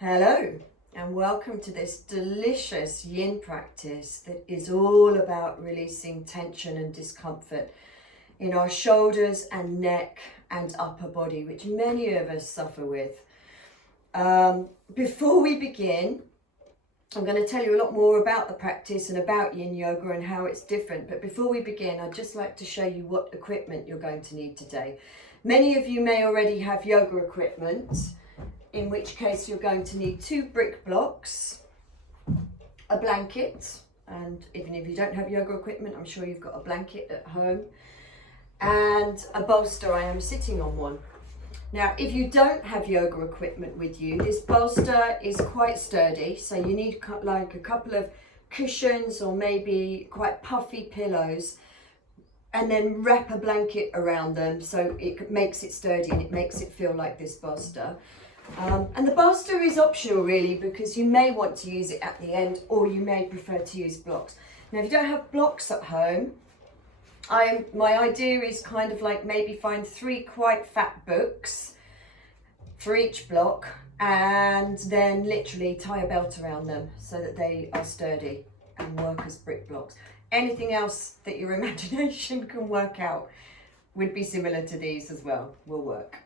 Hello and welcome to this delicious yin practice that is all about releasing tension and discomfort in our shoulders and neck and upper body, which many of us suffer with. Before we begin, I'm going to tell you a lot more about the practice and about yin yoga and how it's different. But before we begin, I'd just like to show you what equipment you're going to need today. Many of you may already have yoga equipment, in which case you're going to need 2 brick blocks, a blanket, and even if you don't have yoga equipment, I'm sure you've got a blanket at home, and a bolster. I am sitting on one. Now, if you don't have yoga equipment with you, this bolster is quite sturdy, so you need like a couple of cushions or maybe quite puffy pillows, and then wrap a blanket around them so it makes it sturdy and it makes it feel like this bolster. And the bolster is optional really, because you may want to use it at the end or you may prefer to use blocks. Now if you don't have blocks at home, my idea is kind of like maybe find 3 quite fat books for each block and then literally tie a belt around them so that they are sturdy and work as brick blocks. Anything else that your imagination can work out would be similar to these as well, will work.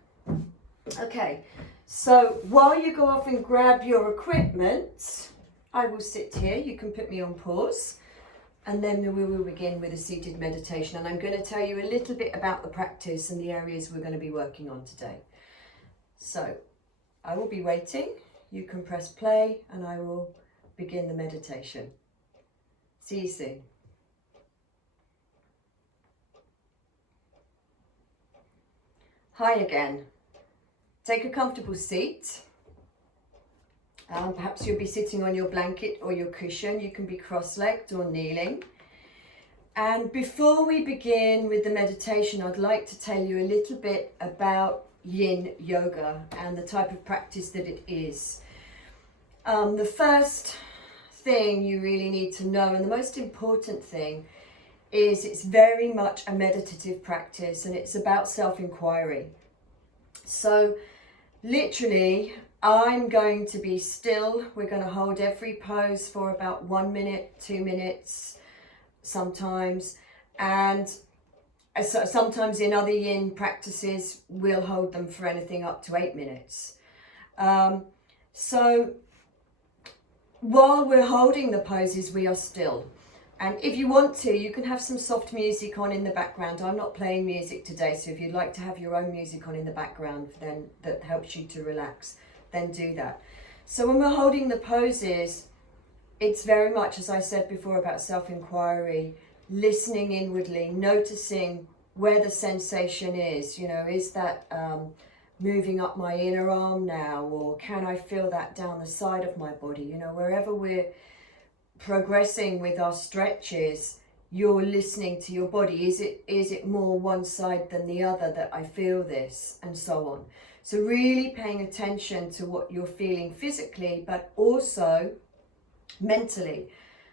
Okay, so while you go off and grab your equipment, I will sit here. You can put me on pause, and then we will begin with a seated meditation. And I'm going to tell you a little bit about the practice and the areas we're going to be working on today. So I will be waiting. You can press play and I will begin the meditation. See you soon. Hi again. Take a comfortable seat. Perhaps you'll be sitting on your blanket or your cushion. You can be cross-legged or kneeling. And before we begin with the meditation, I'd like to tell you a little bit about yin yoga and the type of practice that it is. The first thing you really need to know, and the most important thing, is it's very much a meditative practice and it's about self-inquiry. So literally, I'm going to be still. We're going to hold every pose for about 1 minute, 2 minutes, sometimes. And sometimes in other yin practices, we'll hold them for anything up to 8 minutes. So while we're holding the poses, we are still. And if you want to, you can have some soft music on in the background. I'm not playing music today, so if you'd like to have your own music on in the background, then that helps you to relax, then do that. So when we're holding the poses, it's very much, as I said before, about self-inquiry, listening inwardly, noticing where the sensation is. You know, is that moving up my inner arm now, or can I feel that down the side of my body? You know, wherever we're progressing with our stretches, you're listening to your body. Is it more one side than the other that I feel this, and so on. So really paying attention to what you're feeling physically, but also mentally.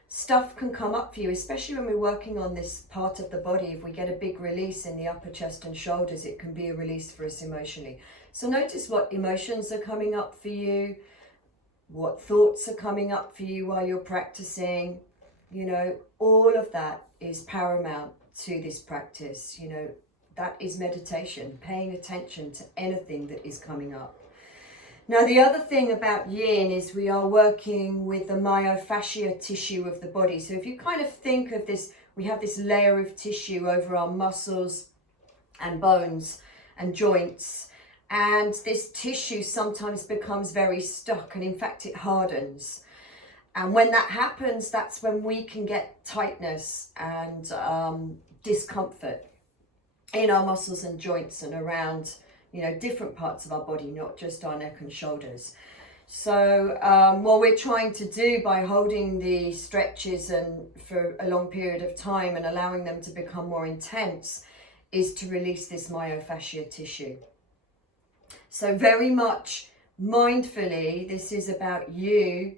Stuff can come up for you, especially when we're working on this part of the body. If we get a big release in the upper chest and shoulders, it can be a release for us emotionally. So notice what emotions are coming up for you, what thoughts are coming up for you while you're practicing. You know, all of that is paramount to this practice. You know, that is meditation, paying attention to anything that is coming up. Now, the other thing about yin is we are working with the myo-fascia tissue of the body. So if you kind of think of this, we have this layer of tissue over our muscles and bones and joints. And this tissue sometimes becomes very stuck, and in fact it hardens. And when that happens, that's when we can get tightness and discomfort in our muscles and joints and around, you know, different parts of our body, not just our neck and shoulders. So what we're trying to do by holding the stretches and for a long period of time and allowing them to become more intense is to release this myofascial tissue. So very much mindfully, this is about you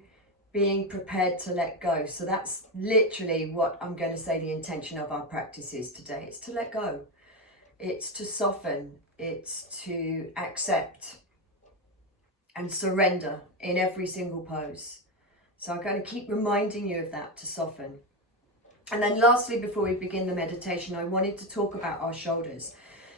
being prepared to let go. So that's literally what I'm going to say the intention of our practice is today. It's to let go. It's to soften. It's to accept. and surrender in every single pose. So I'm going to keep reminding you of that to soften. And then lastly, before we begin the meditation, I wanted to talk about our shoulders.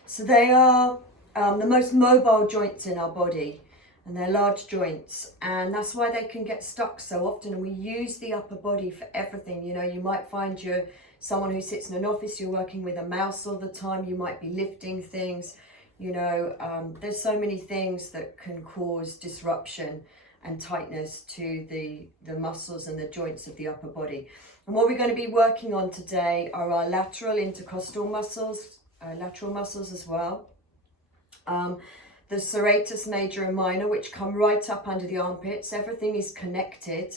So they are the most mobile joints in our body, and they're large joints, and that's why they can get stuck so often. And we use the upper body for everything. You know, you might find you're someone who sits in an office, you're working with a mouse all the time, you might be lifting things. You know, there's so many things that can cause disruption and tightness to the muscles and the joints of the upper body. And what we're going to be working on today are our lateral intercostal muscles, lateral muscles as well. The serratus major and minor, which come right up under the armpits. Everything is connected.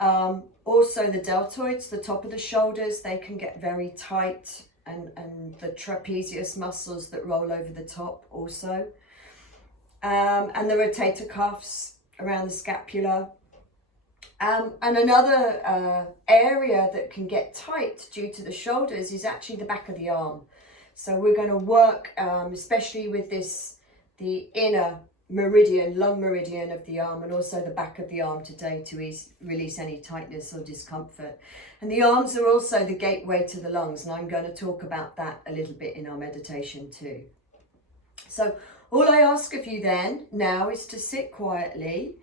Also the deltoids, the top of the shoulders, they can get very tight, and the trapezius muscles that roll over the top also. And the rotator cuffs around the scapula. And another area that can get tight due to the shoulders is actually the back of the arm. So we're going to work, especially with the inner meridian, lung meridian of the arm, and also the back of the arm today to release any tightness or discomfort. And the arms are also the gateway to the lungs, and I'm going to talk about that a little bit in our meditation too. So all I ask of you then now is to sit quietly,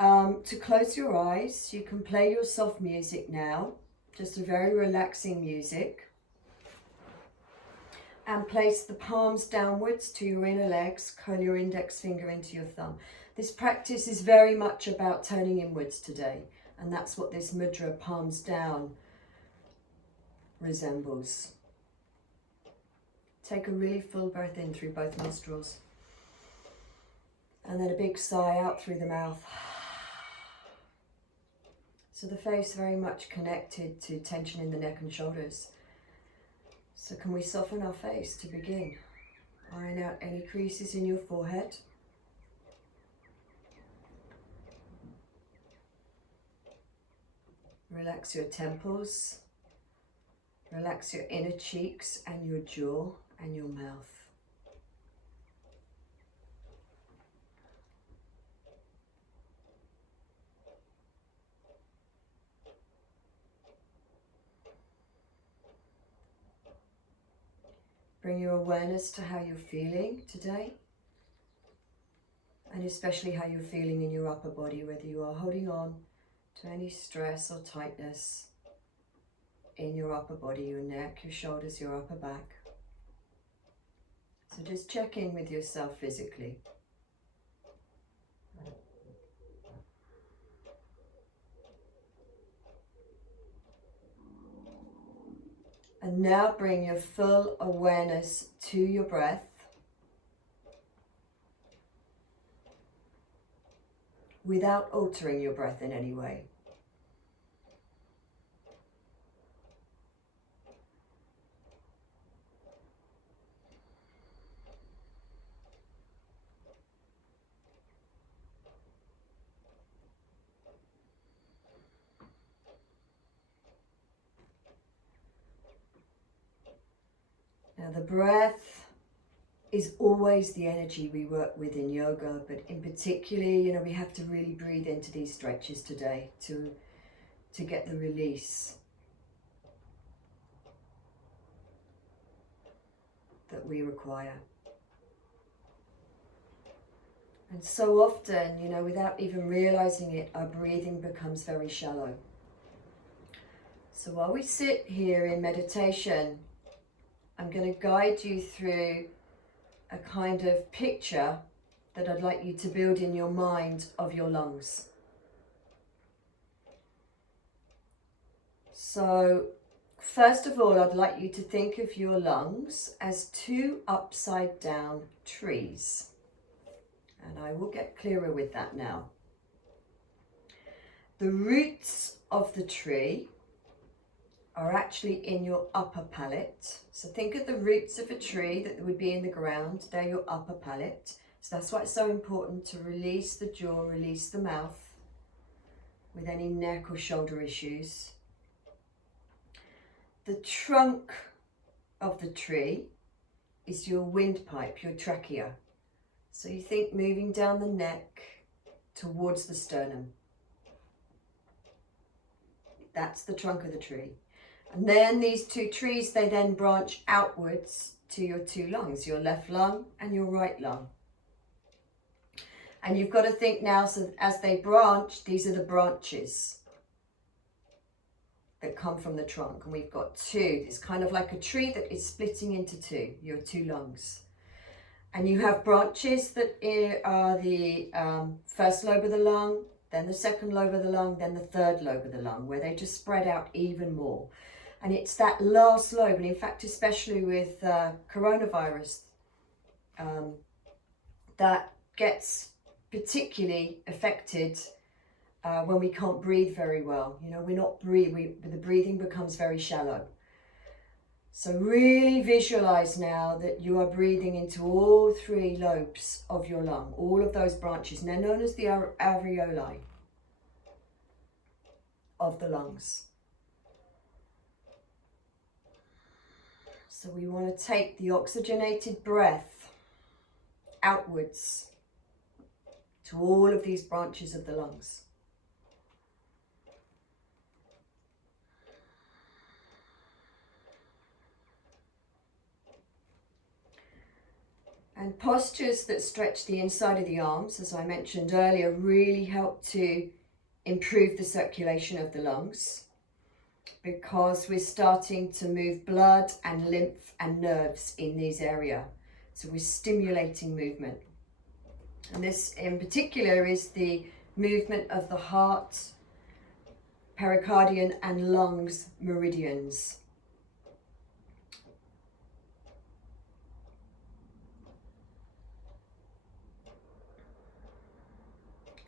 to close your eyes. You can play your soft music now, just a very relaxing music. And place the palms downwards to your inner legs, curl your index finger into your thumb. This practice is very much about turning inwards today, and that's what this mudra, palms down, resembles. Take a really full breath in through both nostrils, and then a big sigh out through the mouth. So the face very much connected to tension in the neck and shoulders. So can we soften our face to begin? Iron out any creases in your forehead. Relax your temples. Relax your inner cheeks and your jaw and your mouth. Bring your awareness to how you're feeling today, and especially how you're feeling in your upper body, whether you are holding on to any stress or tightness in your upper body, your neck, your shoulders, your upper back. So just check in with yourself physically. And now bring your full awareness to your breath, without altering your breath in any way. Now the breath is always the energy we work with in yoga, but in particular, we have to really breathe into these stretches today to get the release that we require. And so often, without even realizing it, our breathing becomes very shallow. So while we sit here in meditation, I'm going to guide you through a kind of picture that I'd like you to build in your mind of your lungs. So first of all, I'd like you to think of your lungs as two upside down trees. And I will get clearer with that now. The roots of the tree are actually in your upper palate. So think of the roots of a tree that would be in the ground. They're your upper palate. So that's why it's so important to release the jaw, release the mouth with any neck or shoulder issues. The trunk of the tree is your windpipe, your trachea. So you think moving down the neck, towards the sternum. That's the trunk of the tree. And then these two trees, they then branch outwards to your two lungs, your left lung and your right lung. And you've got to think now, so as they branch, these are the branches that come from the trunk. And we've got two. It's kind of like a tree that is splitting into two, your two lungs. And you have branches that are the first lobe of the lung, then the second lobe of the lung, then the third lobe of the lung, where they just spread out even more. And it's that last lobe, and in fact, especially with coronavirus, that gets particularly affected when we can't breathe very well. You know, we're not the breathing becomes very shallow. So really visualize now that you are breathing into all three lobes of your lung, all of those branches, and they're known as the alveoli of the lungs. So we want to take the oxygenated breath outwards to all of these branches of the lungs. And postures that stretch the inside of the arms, as I mentioned earlier, really help to improve the circulation of the lungs, because we're starting to move blood and lymph and nerves in these areas. So we're stimulating movement. And this in particular is the movement of the heart, pericardium and lungs meridians.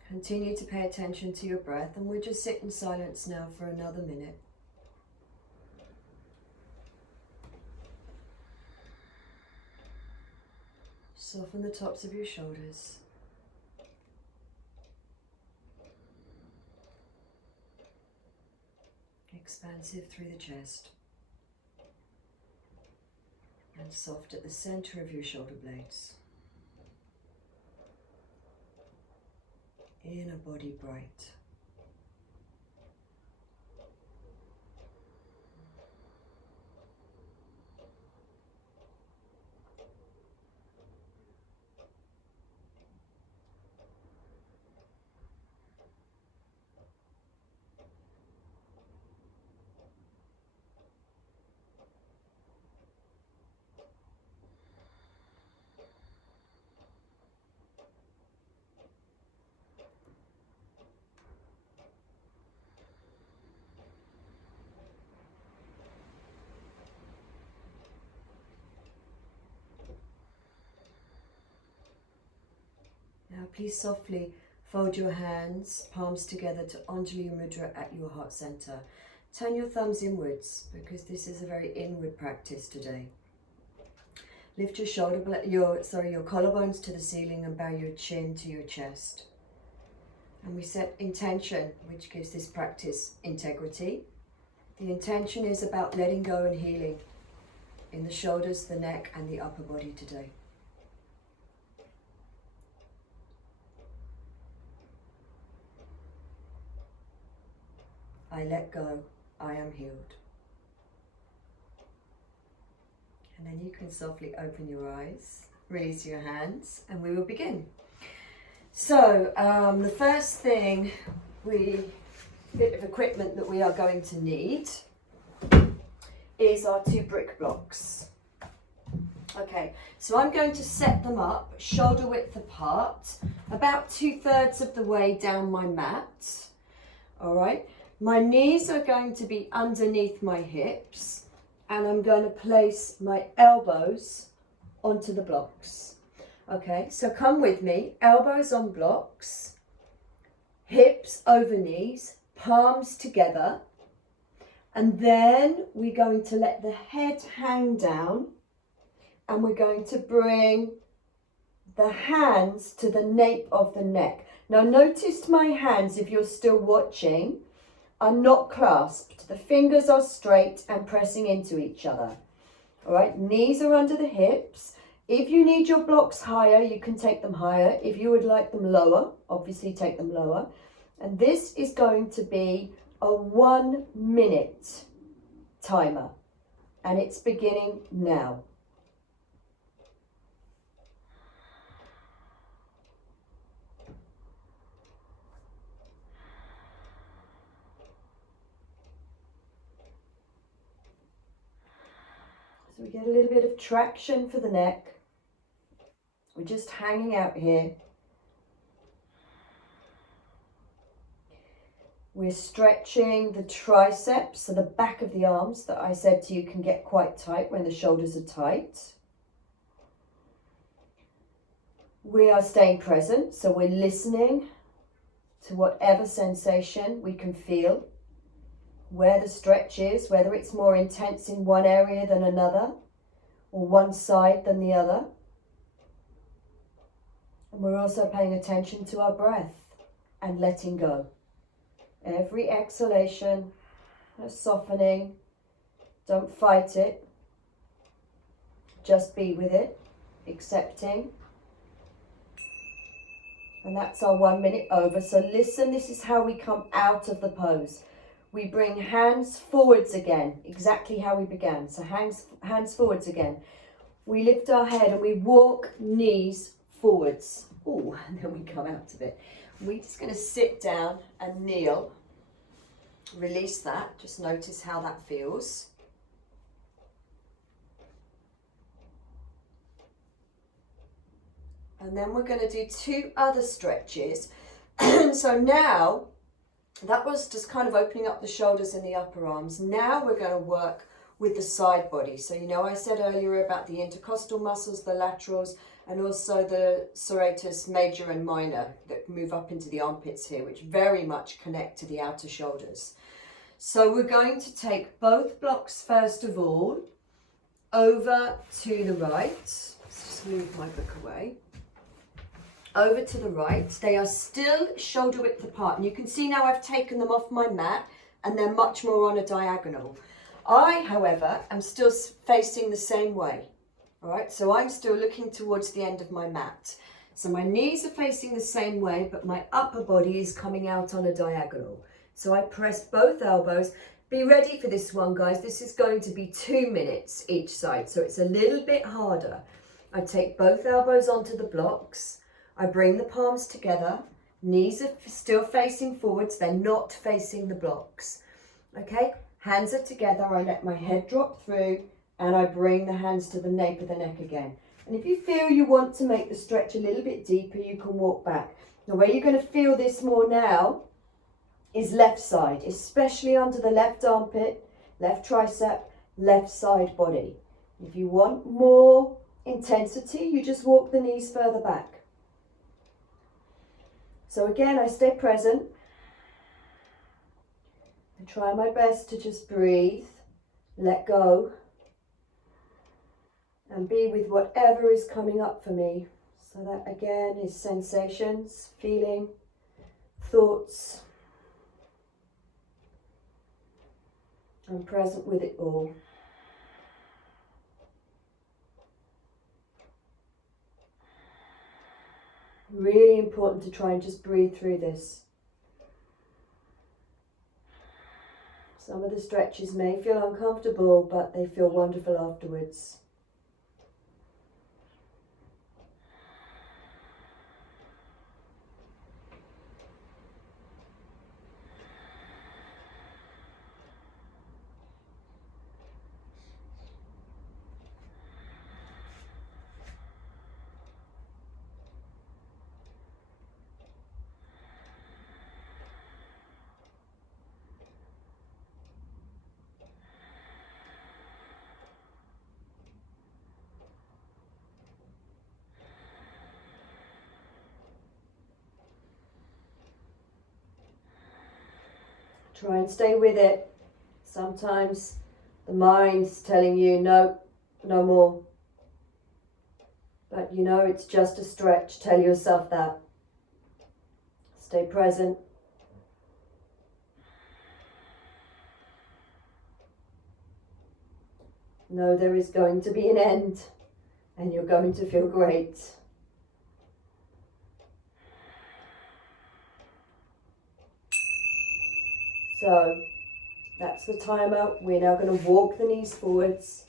Continue to pay attention to your breath, and we'll just sit in silence now for another minute. Soften the tops of your shoulders. Expansive through the chest. And soft at the center of your shoulder blades. Inner body bright. Now please softly fold your hands, palms together to Anjali Mudra at your heart center. Turn your thumbs inwards, because this is a very inward practice today. Lift your your collarbones to the ceiling and bow your chin to your chest. And we set intention, which gives this practice integrity. The intention is about letting go and healing in the shoulders, the neck and the upper body today. I let go, I am healed. And then you can softly open your eyes, release your hands, and we will begin. So the first thing, bit of equipment that we are going to need is our 2 brick blocks. Okay, so I'm going to set them up shoulder width apart, about 2/3 of the way down my mat. All right. My knees are going to be underneath my hips, and I'm going to place my elbows onto the blocks. Okay, so come with me, elbows on blocks, hips over knees, palms together, and then we're going to let the head hang down, and we're going to bring the hands to the nape of the neck. Now notice my hands, if you're still watching, are not clasped. The fingers are straight and pressing into each other. All right, knees are under the hips, If you need your blocks higher, you can take them higher. If you would like them lower, obviously take them lower. And this is going to be a 1 minute timer, and it's beginning now. So we get a little bit of traction for the neck. We're just hanging out here. We're stretching the triceps, so the back of the arms that I said to you can get quite tight when the shoulders are tight. We are staying present, so we're listening to whatever sensation we can feel, where the stretch is, whether it's more intense in one area than another, or one side than the other. And we're also paying attention to our breath and letting go. Every exhalation, a softening. Don't fight it. Just be with it, accepting. And that's our 1 minute over. So listen, this is how we come out of the pose. We bring hands forwards again, exactly how we began. So hands forwards again. We lift our head and we walk knees forwards. Oh, and then we come out of it. We're just going to sit down and kneel. Release that. Just notice how that feels. And then we're going to do 2 other stretches. So now, that was just kind of opening up the shoulders and the upper arms. Now we're going to work with the side body. So you know I said earlier about the intercostal muscles, the laterals, and also the serratus major and minor that move up into the armpits here, which very much connect to the outer shoulders. So we're going to take both blocks first of all over to the right. Let's just move my book away. Over to the right. They are still shoulder width apart, and you can see now I've taken them off my mat and they're much more on a diagonal. I, however, am still facing the same way. All right, so I'm still looking towards the end of my mat. So my knees are facing the same way, but my upper body is coming out on a diagonal. So I press both elbows. Be ready for this one, guys. This is going to be 2 minutes each side, so it's a little bit harder. I take both elbows onto the blocks. I bring the palms together. Knees are still facing forwards. They're not facing the blocks. Okay, hands are together. I let my head drop through and I bring the hands to the nape of the neck again. And if you feel you want to make the stretch a little bit deeper, you can walk back. The way you're going to feel this more now is left side, especially under the left armpit, left tricep, left side body. If you want more intensity, you just walk the knees further back. So again, I stay present. I try my best to just breathe, let go, and be with whatever is coming up for me. So that again is sensations, feeling, thoughts. I'm present with it all. Really important to try and just breathe through this. Some of the stretches may feel uncomfortable, but they feel wonderful afterwards. Try and stay with it. Sometimes the mind's telling you, no, no more. But you know it's just a stretch. Tell yourself that. Stay present. Know there is going to be an end. and you're going to feel great. So that's the timer. We're now going to walk the knees forwards,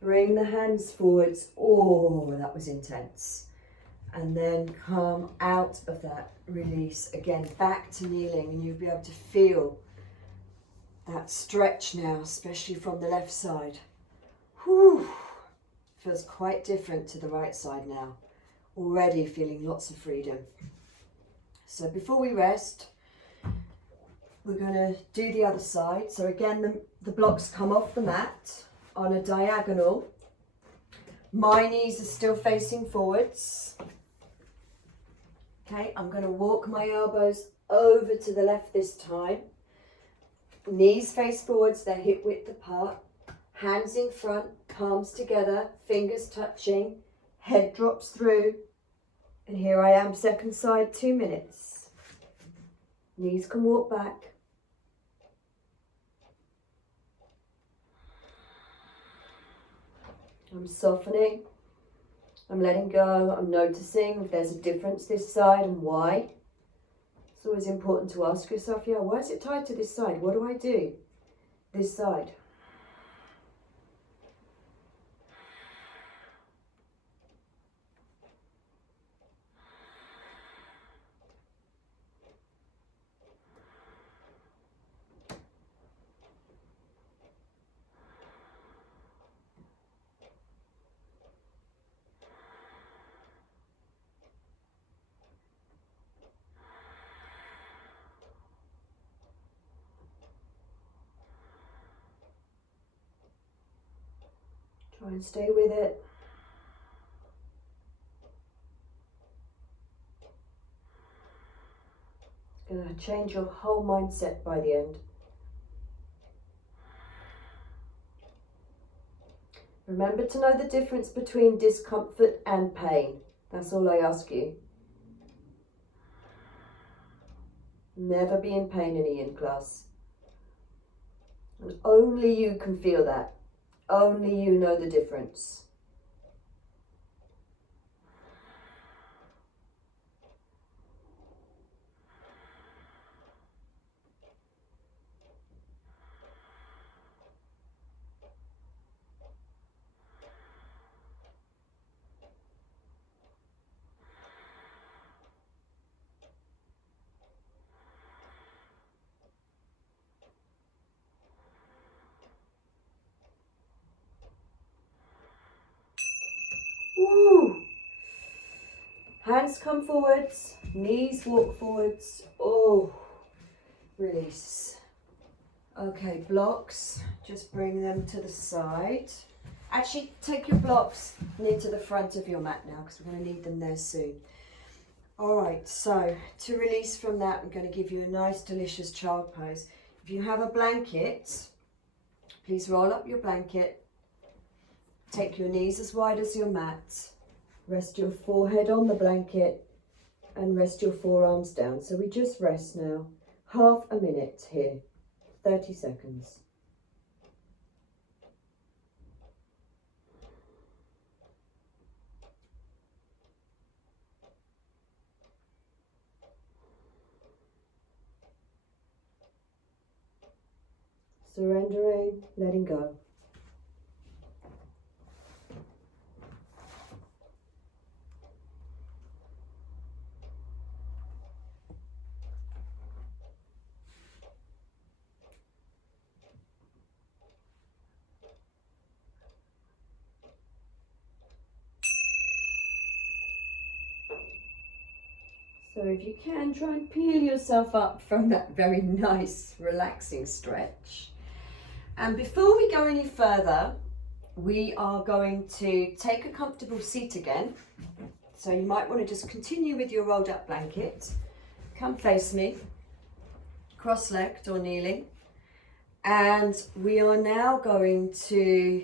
bring the hands forwards. Oh, that was intense. And then come out of that, release again, back to kneeling, and you'll be able to feel that stretch now, especially from the left side. Whew. Feels quite different to the right side now. Already feeling lots of freedom. So before we rest, we're going to do the other side. So again, the blocks come off the mat on a diagonal. My knees are still facing forwards. Okay, I'm going to walk my elbows over to the left this time. Knees face forwards, they're hip width apart. Hands in front, palms together, fingers touching, head drops through. And here I am, second side, 2 minutes. Knees can walk back. I'm softening. I'm letting go. I'm noticing if there's a difference this side and why. It's always important to ask yourself, yeah, why is it tied to this side? What do I do this side? Try and stay with it. It's going to change your whole mindset by the end. Remember to know the difference between discomfort and pain. That's all I ask you. Never be in pain in Ian class. And only you can feel that. Only you know the difference. Woo. Hands come forwards, knees walk forwards. Oh, release. Okay, blocks, just bring them to the side. Actually, take your blocks near to the front of your mat now because we're going to need them there soon. All right, so to release from that, I'm going to give you a nice, delicious child pose. If you have a blanket, please roll up your blanket. Take your knees as wide as your mat. Rest your forehead on the blanket and rest your forearms down. So we just rest now. Half a minute here, 30 seconds. Surrendering, letting go. So if you can, try and peel yourself up from that very nice, relaxing stretch. And before we go any further, we are going to take a comfortable seat again. So you might want to just continue with your rolled up blanket. Come face me, cross-legged or kneeling. And we are now going to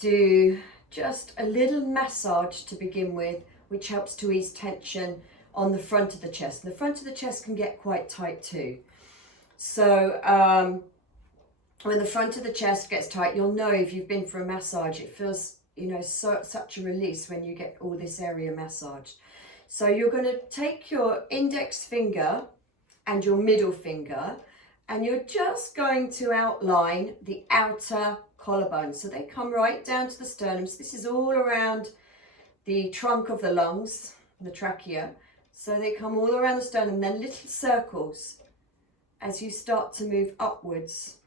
do just a little massage to begin with, which helps to ease tension on the front of the chest. And the front of the chest can get quite tight too. So when the front of the chest gets tight, you'll know if you've been for a massage, it feels you know, such a release when you get all this area massaged. So you're going to take your index finger and your middle finger, and you're just going to outline the outer collarbone. So they come right down to the sternum. So this is all around the trunk of the lungs, the trachea. So they come all around the sternum, then little circles as you start to move upwards,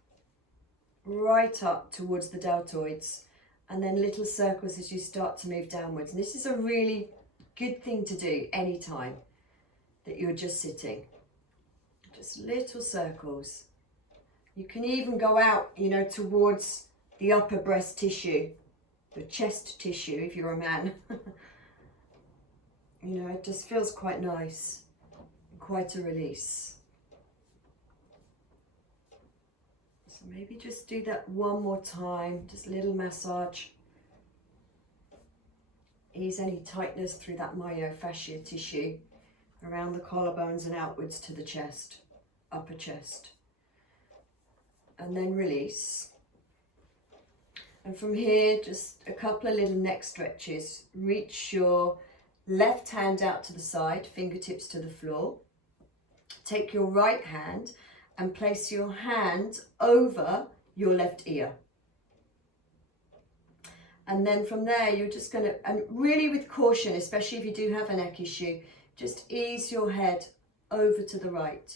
right up towards the deltoids, and then little circles as you start to move downwards. And this is a really good thing to do anytime that you're just sitting. Just little circles. You can even go out, you know, towards the upper breast tissue, the chest tissue if you're a man. You know, it just feels quite nice, quite a release. So maybe just do that one more time, just a little massage. Ease any tightness through that myo-fascia tissue around the collarbones and outwards to the chest, upper chest. And then release. And from here, just a couple of little neck stretches. Reach your left hand out to the side, fingertips to the floor. Take your right hand and place your hand over your left ear. And then from there, you're just going to, and really with caution, especially if you do have a neck issue, just ease your head over to the right.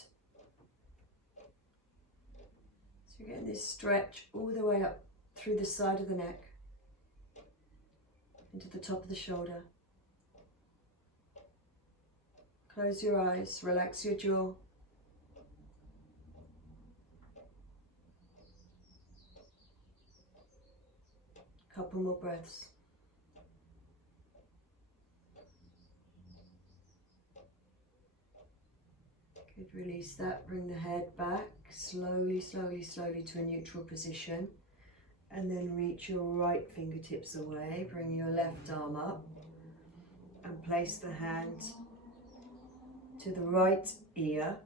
So you're getting this stretch all the way up through the side of the neck, into the top of the shoulder. Close your eyes, relax your jaw. Couple more breaths. Good, release that, bring the head back, slowly, slowly, slowly to a neutral position. And then reach your right fingertips away, bring your left arm up and place the hand to the right ear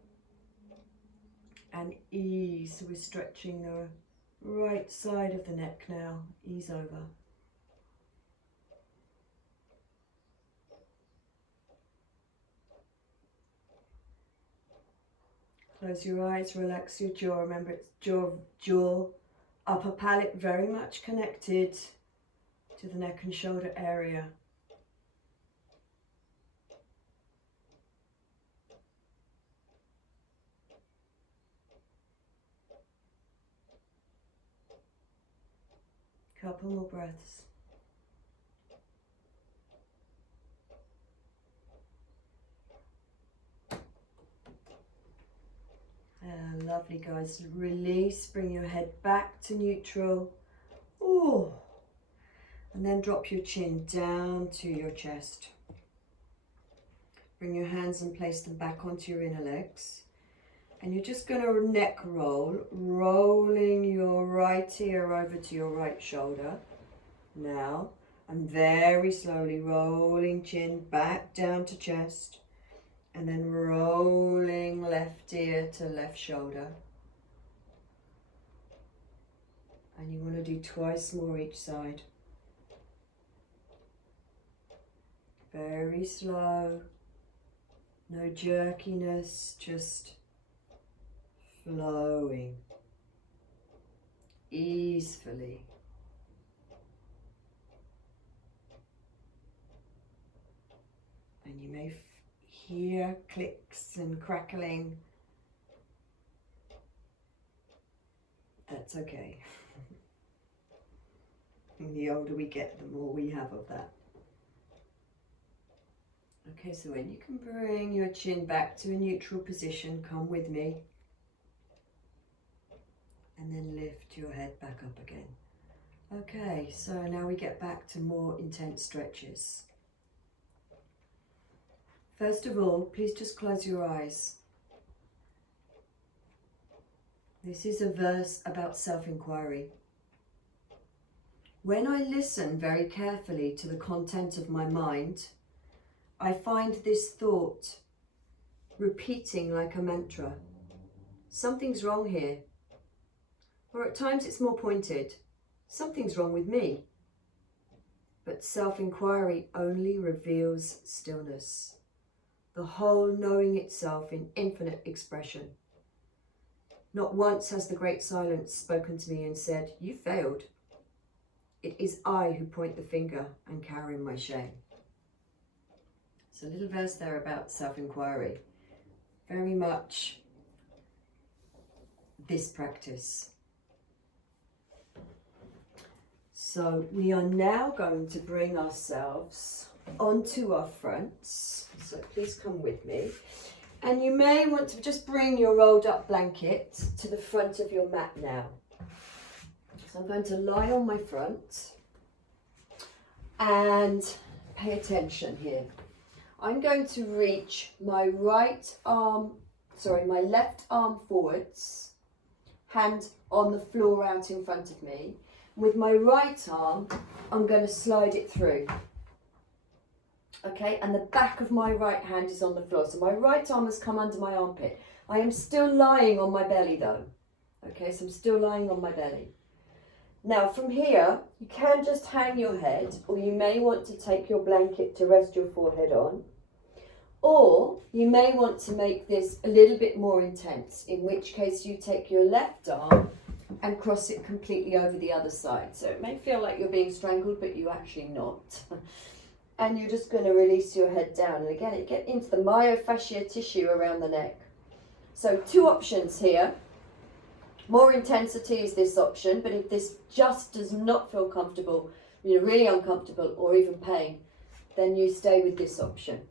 and ease. So we're stretching the right side of the neck now, ease over. Close your eyes, relax your jaw. Remember, it's jaw, upper palate very much connected to the neck and shoulder area. Couple more breaths. Lovely, guys. Release, bring your head back to neutral. Ooh. And then drop your chin down to your chest. Bring your hands and place them back onto your inner legs. And you're just going to neck roll, rolling your right ear over to your right shoulder. Now, and very slowly rolling chin back down to chest. And then rolling left ear to left shoulder. And you want to do twice more each side. Very slow. No jerkiness, just flowing easily. And you may hear clicks and crackling. That's okay. And the older we get, the more we have of that. Okay, so when you can bring your chin back to a neutral position, come with me. And then lift your head back up again. Okay, so now we get back to more intense stretches. First of all, please just close your eyes. This is a verse about self-inquiry. When I listen very carefully to the content of my mind, I find this thought repeating like a mantra. Something's wrong here. Or at times it's more pointed. Something's wrong with me. But self-inquiry only reveals stillness, the whole knowing itself in infinite expression. Not once has the great silence spoken to me and said, "You failed." It is I who point the finger and carry my shame. It's a little verse there about self-inquiry. Very much this practice. So we are now going to bring ourselves onto our fronts. So please come with me. And you may want to just bring your rolled up blanket to the front of your mat now. So I'm going to lie on my front and pay attention here. I'm going to reach my left arm forwards, hand on the floor out in front of me. With my right arm, I'm going to slide it through. Okay, and the back of my right hand is on the floor. So my right arm has come under my armpit. I am still lying on my belly though. Okay, so I'm still lying on my belly. Now from here, you can just hang your head, or you may want to take your blanket to rest your forehead on. Or you may want to make this a little bit more intense, in which case you take your left arm and cross it completely over the other side. So it may feel like you're being strangled, but you're actually not. And you're just going to release your head down. And again, get into the myo-fascia tissue around the neck. So two options here. More intensity is this option, but if this just does not feel comfortable, you're really uncomfortable or even pain, then you stay with this option.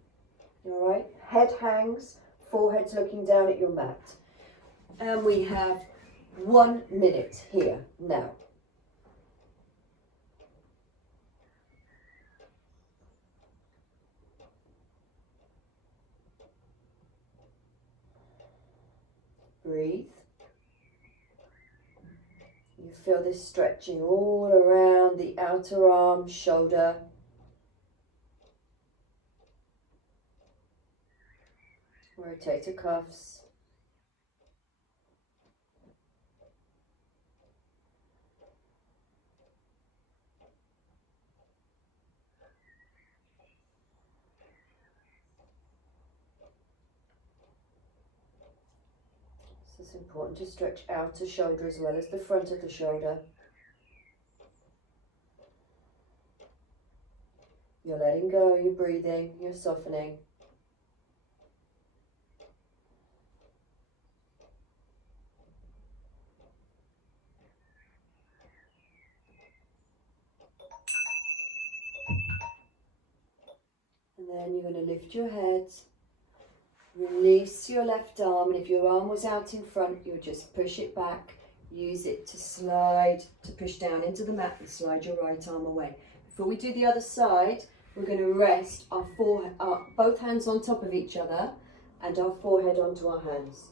All right, head hangs, forehead's looking down at your mat. And we have 1 minute here now. Breathe. You feel this stretching all around the outer arm, shoulder. Rotator cuffs. So it's important to stretch outer shoulder as well as the front of the shoulder. You're letting go, you're breathing, you're softening. And then you're going to lift your head, release your left arm, and if your arm was out in front, you'll just push it back, use it to slide, to push down into the mat and slide your right arm away. Before we do the other side, we're going to rest our both hands on top of each other and our forehead onto our hands.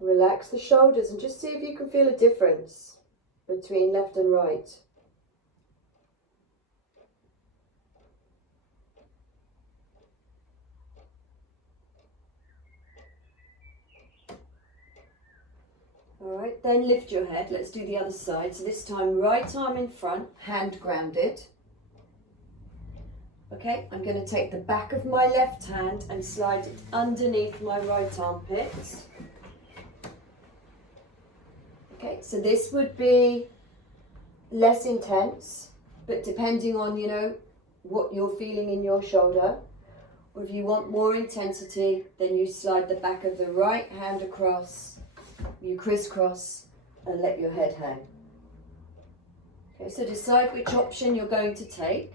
Relax the shoulders and just see if you can feel a difference between left and right. All right, then lift your head. Let's do the other side. So this time, right arm in front, hand grounded. Okay, I'm going to take the back of my left hand and slide it underneath my right armpit. Okay, so this would be less intense, but depending on, what you're feeling in your shoulder. Or if you want more intensity, then you slide the back of the right hand across, you crisscross and let your head hang. Okay, so decide which option you're going to take.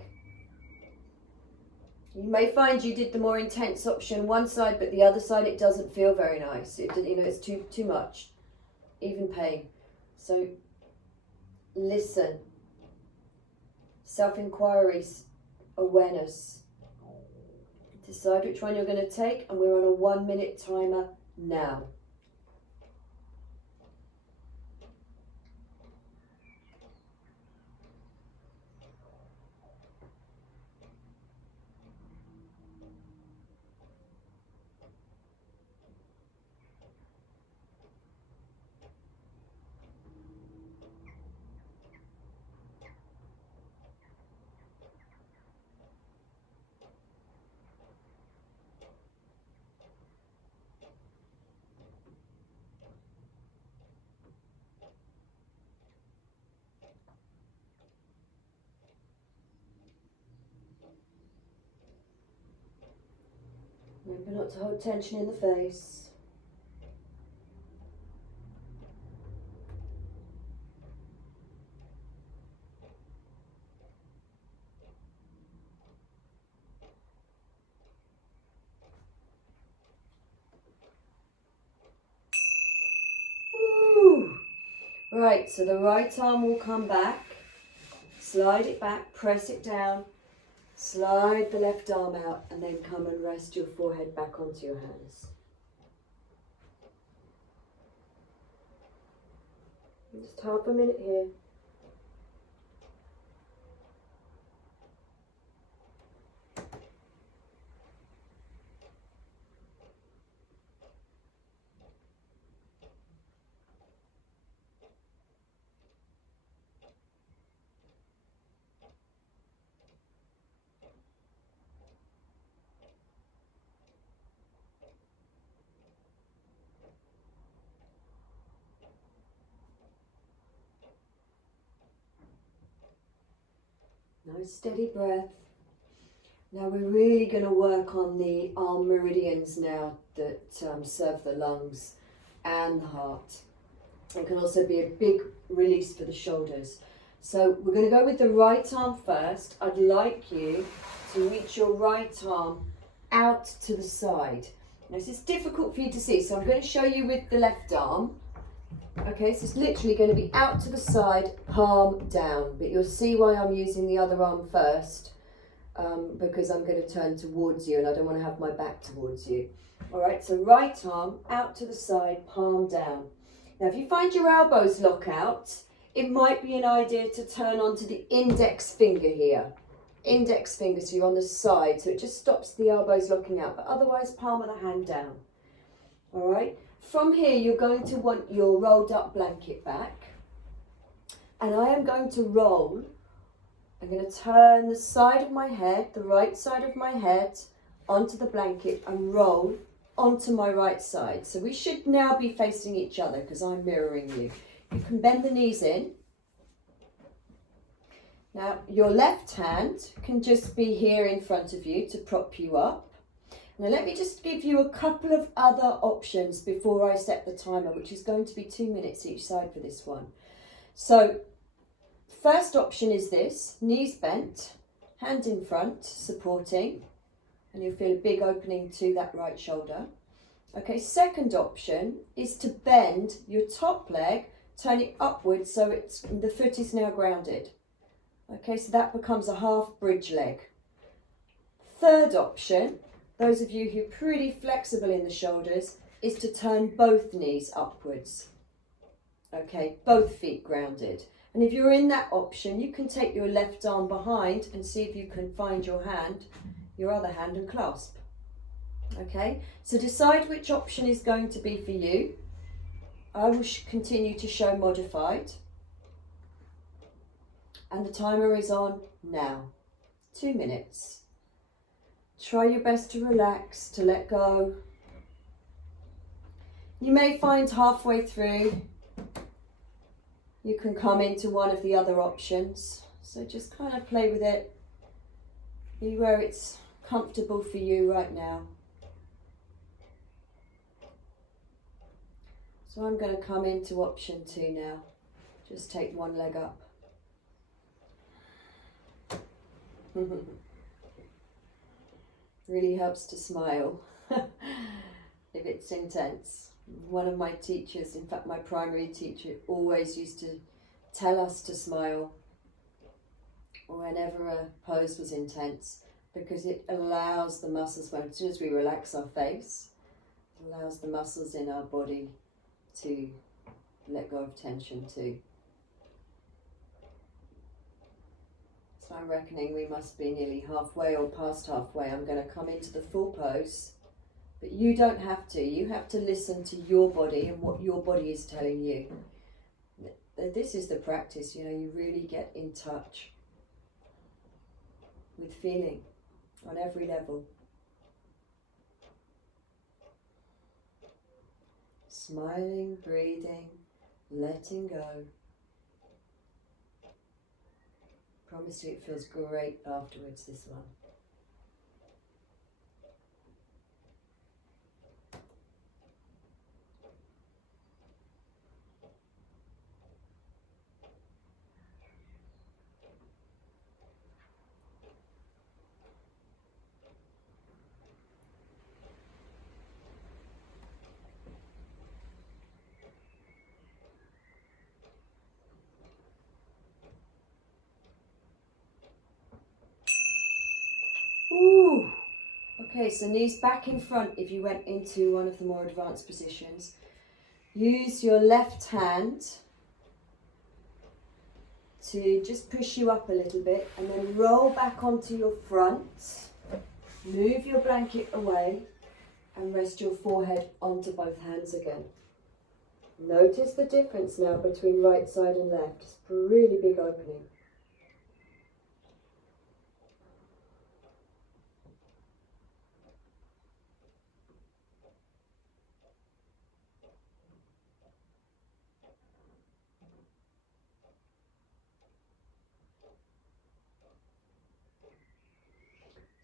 You may find you did the more intense option one side, but the other side it doesn't feel very nice. It's too much, even pain. So listen, self-inquiry, awareness. Decide which one you're going to take, and we're on a 1 minute timer now. Remember not to hold tension in the face. Woo. Right, so the right arm will come back. Slide it back, press it down. Slide the left arm out and then come and rest your forehead back onto your hands. Just half a minute here. Nice steady breath. Now we're really going to work on the arm meridians now that serve the lungs and the heart. It can also be a big release for the shoulders. So we're going to go with the right arm first. I'd like you to reach your right arm out to the side. Now this is difficult for you to see, so I'm going to show you with the left arm. Okay, so it's literally going to be out to the side, palm down, but you'll see why I'm using the other arm first, because I'm going to turn towards you and I don't want to have my back towards you. All right, so right arm out to the side, palm down. Now, if you find your elbows lock out, it might be an idea to turn onto the index finger here. Index finger, so you're on the side, so it just stops the elbows locking out, but otherwise palm of the hand down. All right. From here, you're going to want your rolled up blanket back. And I am going to roll. I'm going to turn the side of my head, the right side of my head, onto the blanket and roll onto my right side. So we should now be facing each other because I'm mirroring you. You can bend the knees in. Now, your left hand can just be here in front of you to prop you up. Now let me just give you a couple of other options before I set the timer, which is going to be 2 minutes each side for this one. So first option is this, knees bent, hand in front, supporting, and you'll feel a big opening to that right shoulder. Okay, second option is to bend your top leg, turn it upwards so the foot is now grounded. Okay, so that becomes a half bridge leg. Third option, those of you who are pretty flexible in the shoulders, is to turn both knees upwards. Okay, both feet grounded. And if you're in that option, you can take your left arm behind and see if you can find your other hand and clasp. Okay, so decide which option is going to be for you. I will continue to show modified. And the timer is on now. 2 minutes. Try your best to relax, to let go. You may find halfway through you can come into one of the other options. So just kind of play with it. Be where it's comfortable for you right now. So I'm going to come into option 2 now. Just take one leg up. Really helps to smile if it's intense. One of my teachers, in fact my primary teacher, always used to tell us to smile whenever a pose was intense, because it allows the muscles, as soon as we relax our face, it allows the muscles in our body to let go of tension too. So I'm reckoning we must be nearly halfway or past halfway. I'm going to come into the full pose, but you don't have to. You have to listen to your body and what your body is telling you. This is the practice, you really get in touch with feeling on every level. Smiling, breathing, letting go. Promise you it feels great afterwards, this one. Okay, so knees back in front if you went into one of the more advanced positions. Use your left hand to just push you up a little bit and then roll back onto your front. Move your blanket away and rest your forehead onto both hands again. Notice the difference now between right side and left. It's a really big opening.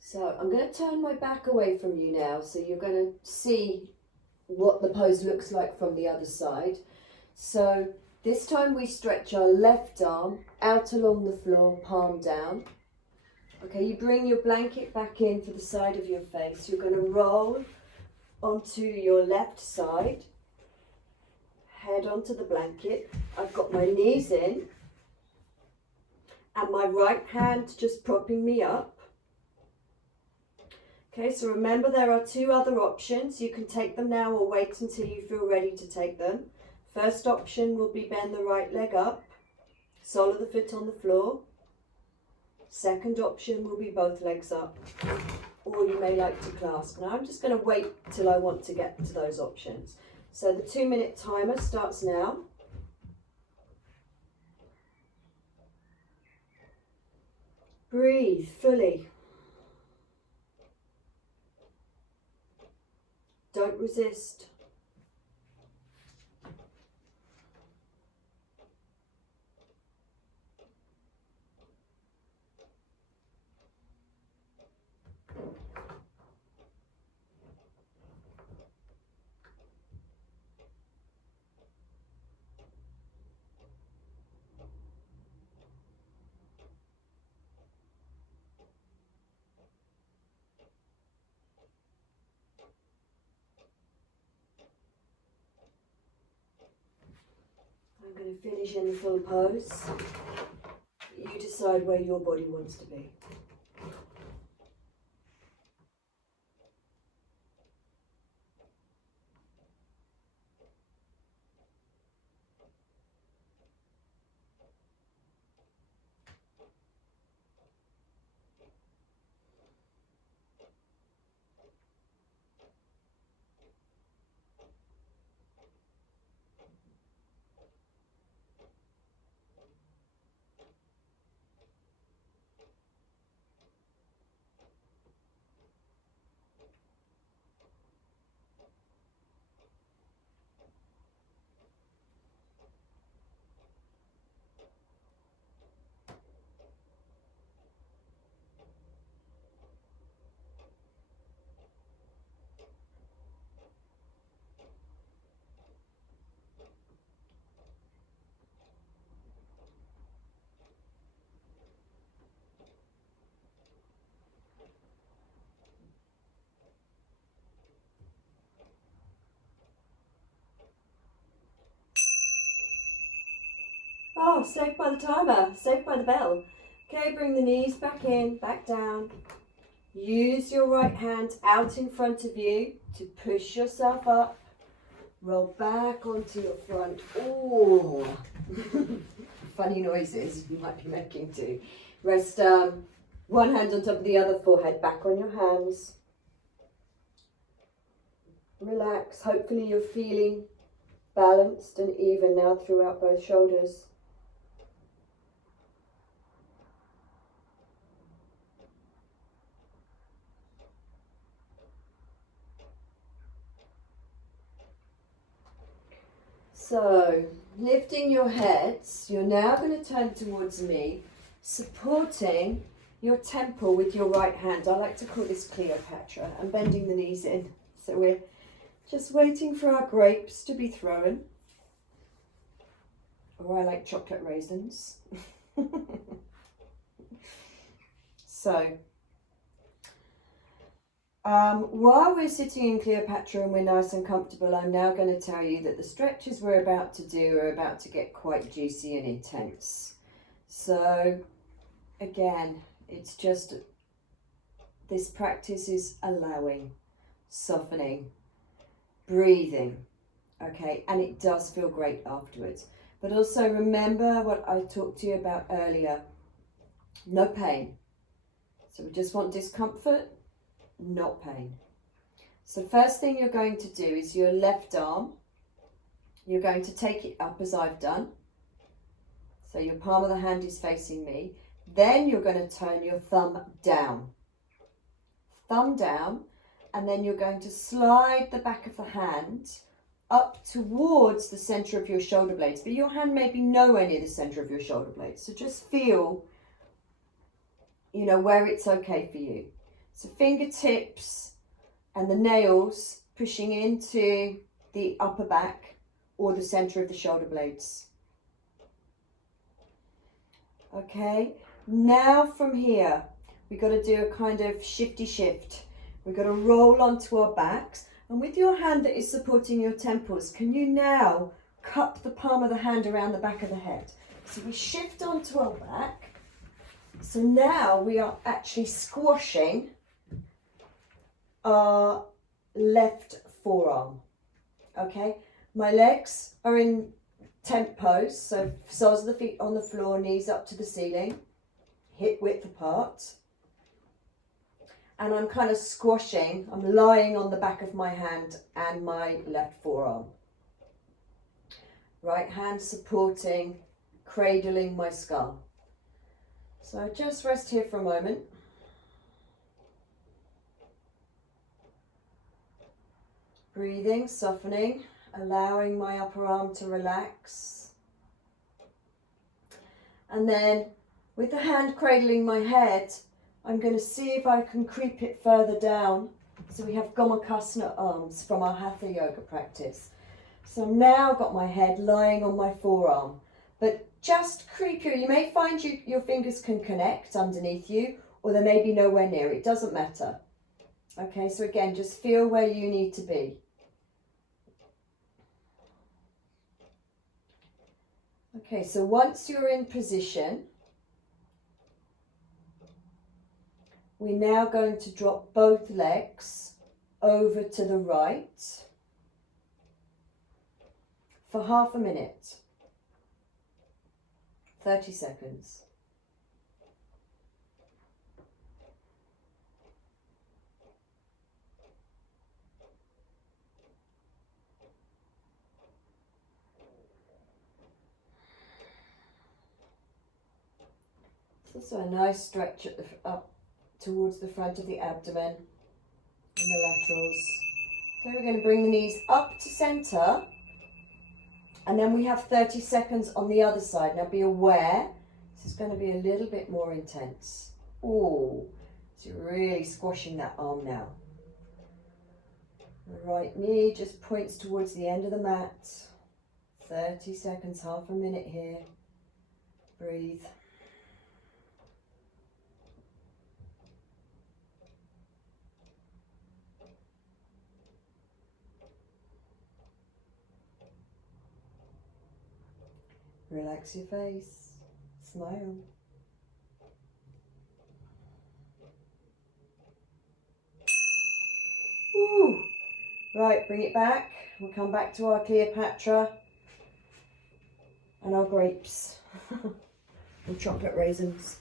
So I'm going to turn my back away from you now, so you're going to see what the pose looks like from the other side. So this time we stretch our left arm out along the floor, palm down. Okay, you bring your blanket back in for the side of your face. You're going to roll onto your left side, head onto the blanket. I've got my knees in and my right hand just propping me up. Okay, so remember there are two other options. You can take them now or wait until you feel ready to take them. First option will be bend the right leg up, sole of the foot on the floor. Second option will be both legs up, or you may like to clasp. Now I'm just going to wait till I want to get to those options. So the 2-minute timer starts now. Breathe fully. Don't resist. I'm going to finish in the full pose. You decide where your body wants to be. Oh, saved by the timer, saved by the bell. Okay, bring the knees back in, back down. Use your right hand out in front of you to push yourself up. Roll back onto your front. Oh, funny noises you might be making too. Rest one hand on top of the other, forehead back on your hands. Relax. Hopefully you're feeling balanced and even now throughout both shoulders. So, lifting your heads, you're now going to turn towards me, supporting your temple with your right hand. I like to call this Cleopatra, and bending the knees in. So we're just waiting for our grapes to be thrown. Or I like chocolate raisins. So, while we're sitting in Cleopatra and we're nice and comfortable, I'm now going to tell you that the stretches we're about to do are about to get quite juicy and intense. So, again, it's just this practice is allowing, softening, breathing, okay? And it does feel great afterwards. But also remember what I talked to you about earlier, no pain. So we just want discomfort, not pain. So first thing you're going to do is your left arm, you're going to take it up as I've done. So your palm of the hand is facing me. Then you're going to turn your thumb down. Thumb down, and then you're going to slide the back of the hand up towards the center of your shoulder blades. But your hand may be nowhere near the center of your shoulder blades. So just feel, you know, where it's okay for you. So fingertips and the nails pushing into the upper back or the center of the shoulder blades. Okay, now from here, we've got to do a kind of shifty shift. We've got to roll onto our backs. And with your hand that is supporting your temples, can you now cup the palm of the hand around the back of the head? So we shift onto our back. So now we are actually squashing our left forearm. Okay, my legs are in tent pose, so soles of the feet on the floor, knees up to the ceiling, hip width apart. And I'm kind of squashing, I'm lying on the back of my hand and my left forearm. Right hand supporting, cradling my skull. So I just rest here for a moment. Breathing, softening, allowing my upper arm to relax. And then with the hand cradling my head, I'm going to see if I can creep it further down. So we have Gomukhasana arms from our Hatha yoga practice. So now I've got my head lying on my forearm, but just creep you may find your fingers can connect underneath you, or they may be nowhere near, it doesn't matter. Okay, so again, just feel where you need to be. Okay, so once you're in position, we're now going to drop both legs over to the right for half a minute, 30 seconds. It's also a nice stretch up towards the front of the abdomen and the laterals. Okay, we're going to bring the knees up to center, and then we have 30 seconds on the other side. Now be aware, this is going to be a little bit more intense. Oh, so you're really squashing that arm now. The right knee just points towards the end of the mat. 30 seconds, half a minute here. Breathe. Relax your face, smile. Woo. Right, bring it back. We'll come back to our Cleopatra and our grapes, or chocolate raisins,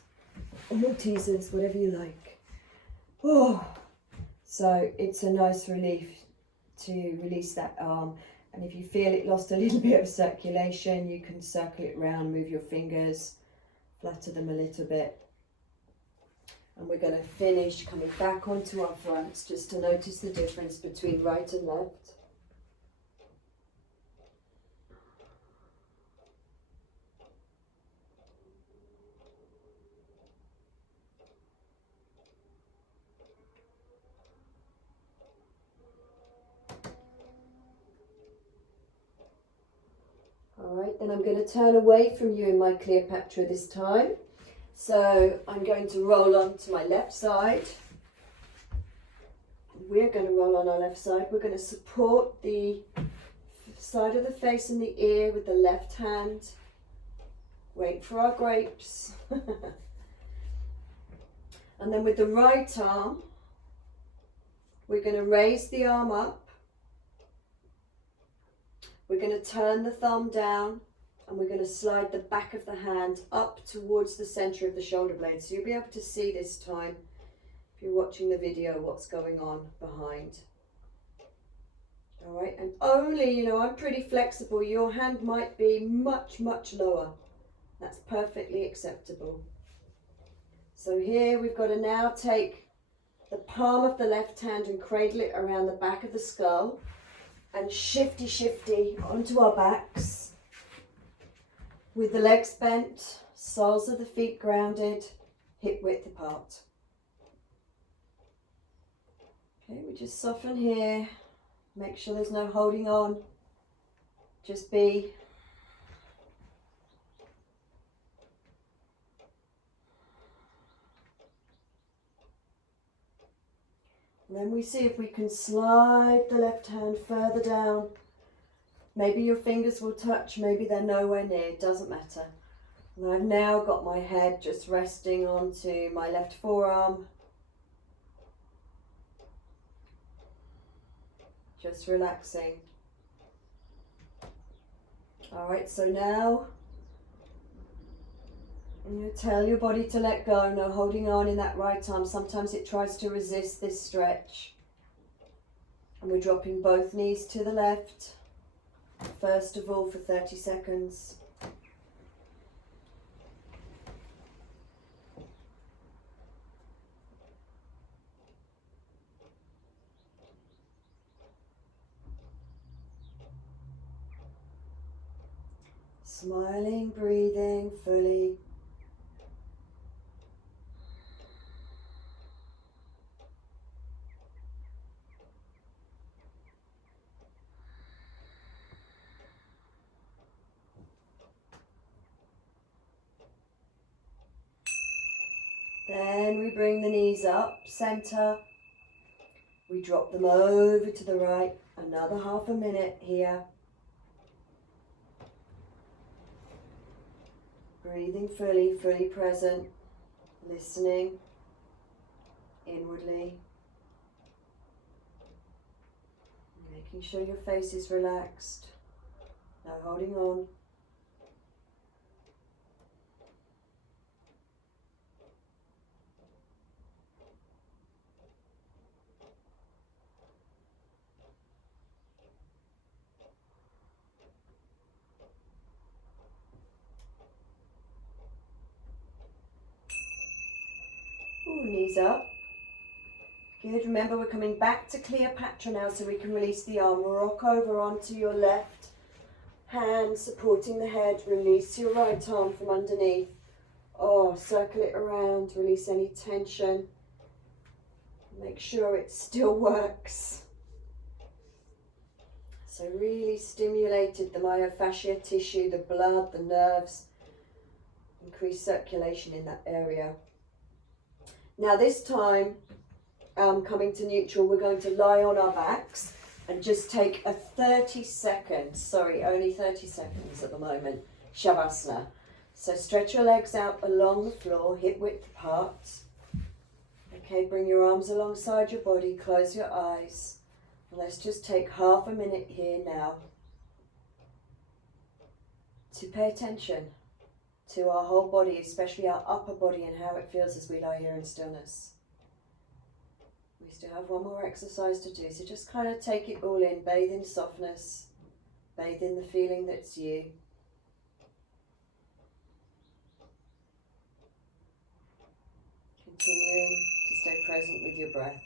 or Maltesers, whatever you like. Oh, so it's a nice relief to release that arm. And if you feel it lost a little bit of circulation, you can circle it round, move your fingers, flutter them a little bit. And we're going to finish coming back onto our fronts just to notice the difference between right and left. Alright, then I'm going to turn away from you in my Cleopatra this time. So I'm going to roll on to my left side. We're going to roll on our left side. We're going to support the side of the face and the ear with the left hand. Wait for our grapes. And then with the right arm, We're going to raise the arm up. We're going to turn the thumb down, and we're going to slide the back of the hand up towards the center of the shoulder blade. So you'll be able to see this time, if you're watching the video, what's going on behind. All right, and only, you know, I'm pretty flexible. Your hand might be much, much lower. That's perfectly acceptable. So here we've got to now take the palm of the left hand and cradle it around the back of the skull and shifty onto our backs with the legs bent, soles of the feet grounded, hip width apart. Okay, we just soften here, make sure there's no holding on, just be. And then we see if we can slide the left hand further down. Maybe your fingers will touch, maybe they're nowhere near, it doesn't matter. And I've now got my head just resting onto my left forearm. Just relaxing. All right, so now you tell your body to let go, no holding on in that right arm. Sometimes it tries to resist this stretch. And we're dropping both knees to the left, first of all for 30 seconds. Smiling, breathing fully. Then we bring the knees up, center. We drop them over to the right. Another half a minute here. Breathing fully, fully present. Listening inwardly. Making sure your face is relaxed. No holding on. Ooh, knees up. Good. Remember, we're coming back to Cleopatra now, so we can release the arm. Rock over onto your left hand, supporting the head. Release your right arm from underneath. Oh, circle it around. Release any tension. Make sure it still works. So really stimulated the myo-fascia tissue, the blood, the nerves. Increase circulation in that area. Now this time, coming to neutral, we're going to lie on our backs and just take a 30 seconds, sorry, only 30 seconds at the moment, Shavasana. So stretch your legs out along the floor, hip width apart. Okay, bring your arms alongside your body, close your eyes. And let's just take half a minute here now to pay attention to our whole body, especially our upper body, and how it feels as we lie here in stillness. We still have one more exercise to do, so just kind of take it all in, bathe in softness, bathe in the feeling that's you. Continuing to stay present with your breath.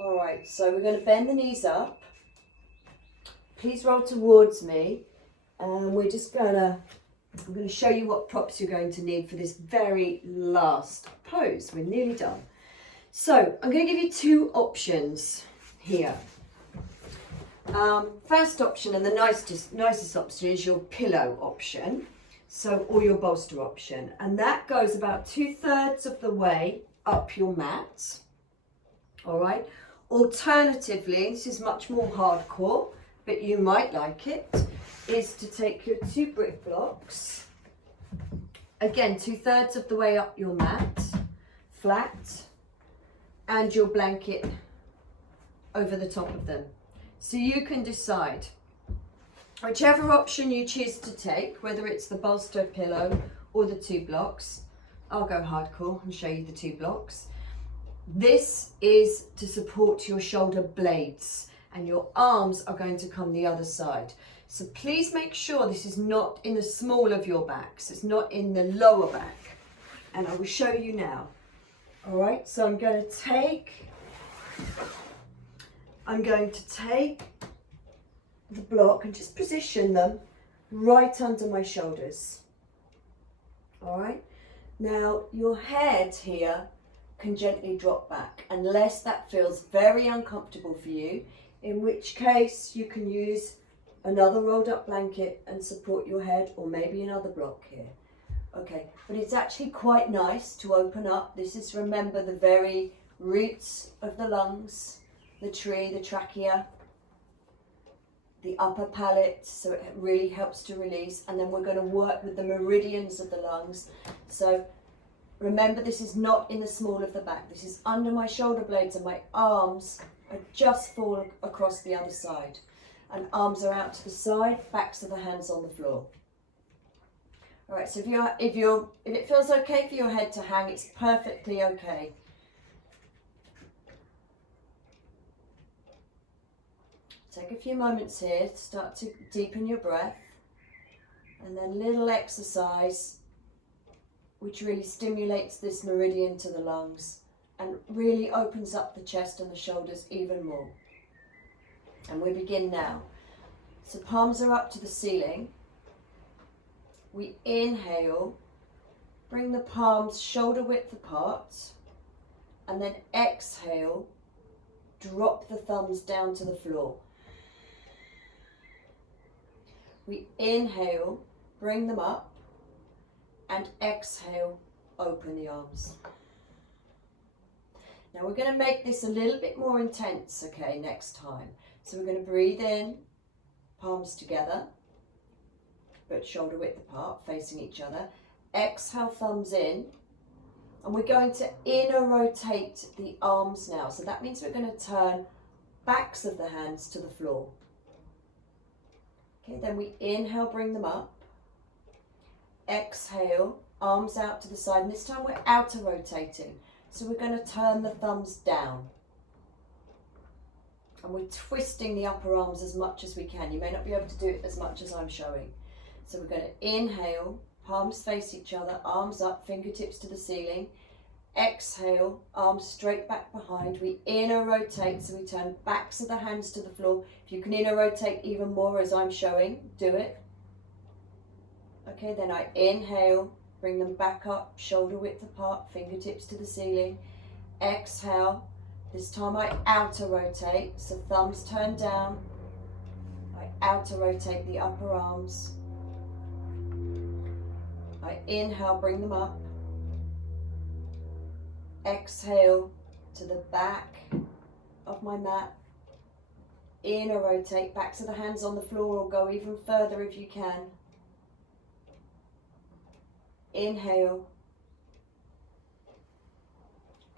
All right, so we're going to bend the knees up. Please roll towards me, and we're just I'm going to show you what props you're going to need for this very last pose. We're nearly done. So I'm going to give you two options here. First option, and the nicest option, is your pillow option, or your bolster option, and that goes about 2/3 of the way up your mat. All right. Alternatively, this is much more hardcore, but you might like it, is to take your 2 brick blocks, again 2/3 of the way up your mat, flat, and your blanket over the top of them. So you can decide whichever option you choose to take, whether it's the bolster pillow or the 2 blocks. I'll go hardcore and show you the 2 blocks. This is to support your shoulder blades, and your arms are going to come the other side. So please make sure this is not in the small of your backs. It's not in the lower back. And I will show you now. All right, so I'm going to take the block and just position them right under my shoulders. All right, now your head here can gently drop back unless that feels very uncomfortable for you, in which case you can use another rolled up blanket and support your head, or maybe another block here. Okay, but it's actually quite nice to open up. This is, remember, the very roots of the lungs, the tree, the trachea, the upper palate, so it really helps to release. And then we're going to work with the meridians of the lungs. So remember, this is not in the small of the back. This is under my shoulder blades, and my arms are just fall across the other side. And arms are out to the side, backs of the hands on the floor. All right, so if it feels okay for your head to hang, it's perfectly okay. Take a few moments here to start to deepen your breath, and then little exercise which really stimulates this meridian to the lungs and really opens up the chest and the shoulders even more. And we begin now. So palms are up to the ceiling. We inhale, bring the palms shoulder width apart, and then exhale, drop the thumbs down to the floor. We inhale, bring them up, and exhale, open the arms. Now we're going to make this a little bit more intense, okay, next time. So we're going to breathe in, palms together, but shoulder width apart, facing each other. Exhale, thumbs in, and we're going to inner rotate the arms now. So that means we're going to turn backs of the hands to the floor. Okay, then we inhale, bring them up. Exhale, arms out to the side, and this time we're outer rotating. So we're going to turn the thumbs down. And we're twisting the upper arms as much as we can. You may not be able to do it as much as I'm showing. So we're going to inhale, palms face each other, arms up, fingertips to the ceiling. Exhale, arms straight back behind. We inner rotate, so we turn backs of the hands to the floor. If you can inner rotate even more as I'm showing, do it. Okay, then I inhale, bring them back up, shoulder width apart, fingertips to the ceiling. Exhale, this time I outer rotate, so thumbs turn down. I outer rotate the upper arms. I inhale, bring them up. Exhale to the back of my mat. Inner rotate, backs of the hands on the floor, or go even further if you can. Inhale.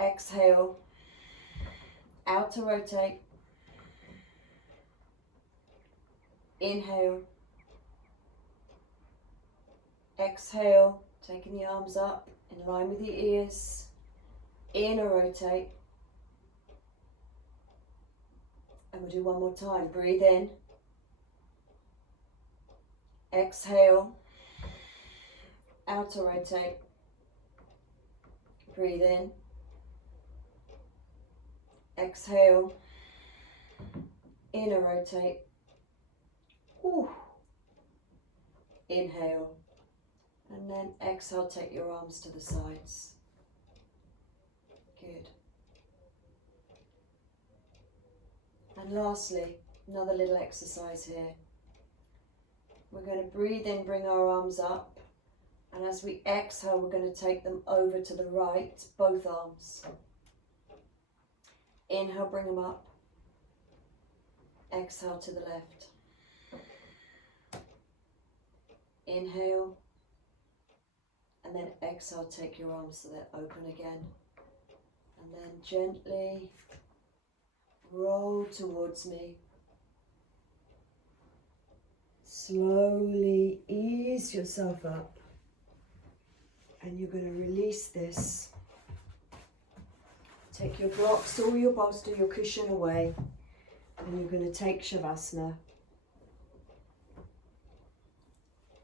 Exhale. Outer rotate. Inhale. Exhale, taking the arms up in line with the ears. Inner rotate. And we'll do one more time. Breathe in. Exhale. Outer rotate. Breathe in. Exhale. Inner rotate. Whew. Inhale. And then exhale, take your arms to the sides. Good. And lastly, another little exercise here. We're going to breathe in, bring our arms up. And as we exhale, we're going to take them over to the right, both arms. Inhale, bring them up. Exhale to the left. Inhale. And then exhale, take your arms so they're open again. And then gently Roll towards me. Slowly ease yourself up. And you're going to release this. Take your blocks or your bolster, your cushion away. And you're going to take Shavasana.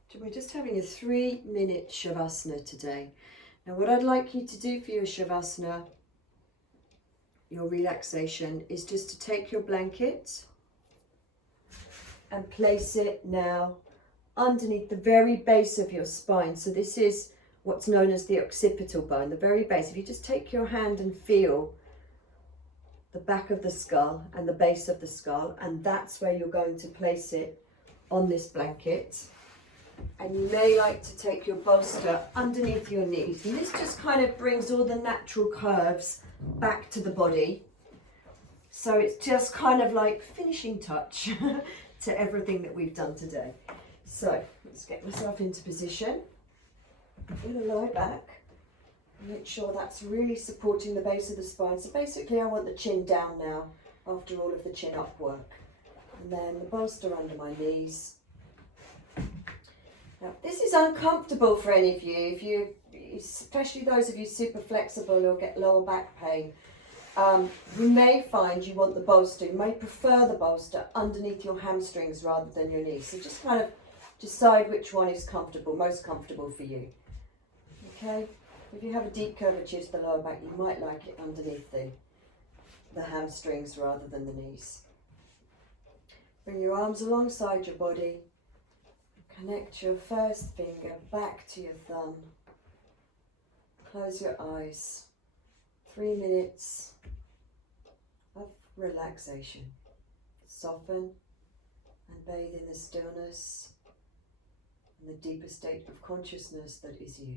So we're just having a 3-minute Shavasana today. Now what I'd like you to do for your Shavasana, your relaxation, is just to take your blanket and place it now underneath the very base of your spine. So this is what's known as the occipital bone, the very base. If you just take your hand and feel the back of the skull and the base of the skull, and that's where you're going to place it on this blanket. And you may like to take your bolster underneath your knees. And this just kind of brings all the natural curves back to the body. So it's just kind of like finishing touch to everything that we've done today. So let's get myself into position. I'm going to lie back. Make sure that's really supporting the base of the spine. So basically I want the chin down now after all of the chin up work. And then the bolster under my knees. Now, this is uncomfortable for any of you, especially those of you super flexible or get lower back pain. You may find you want the bolster, you may prefer the bolster underneath your hamstrings rather than your knees. So just kind of decide which one is comfortable, most comfortable for you. Okay? If you have a deep curvature to the lower back, you might like it underneath the hamstrings rather than the knees. Bring your arms alongside your body. Connect your first finger back to your thumb. Close your eyes. 3 minutes of relaxation. Soften and bathe in the stillness and the deeper state of consciousness that is you.